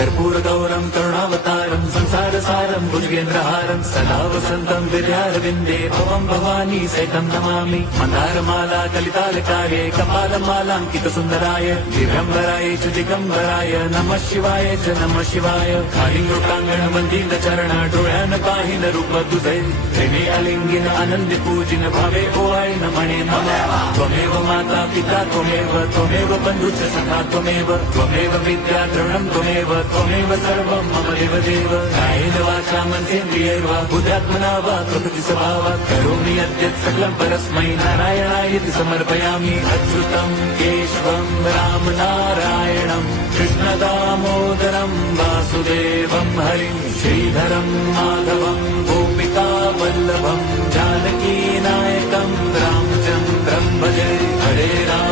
कर्पूर गौरम करुणावतारम संसार सारम भुजगेंद्रहारम सदा वसंतम विद्यारविंदे भवम भवानी सहितं नमामि मंदारमाला कलितालकार्ये कपालमालांकित सुंदराय दिव्यंबराय च दिगंबराय नमः शिवाय च नमः शिवाय खाली लोटांगण वंदित चरण डोळ्यान पाहिन रूप तुझे प्रेमे अलिंगिन आनंद पूजिन भावे ओवाळी न म्हणे मम त्वमेव माता पिता त्वमेव बंधुच सखा त्वमेव विद्या द्रवणं त्वमेव सर्वं मम देव कायेन वाचा मनसेन्द्रियैर्वा बुद्ध्यात्मना वा प्रकृति स्वभावात् करोमि यद्यत् सकलं परस्मै नारायणायति समर्पयामि अच्युतं केशवं राम नारायणं कृष्णदामोदरं वासुदेवं हरिं श्रीधरं माधवं गोपिका वल्लभं जानकी नायकं रामचन्द्रं भजे हरे राम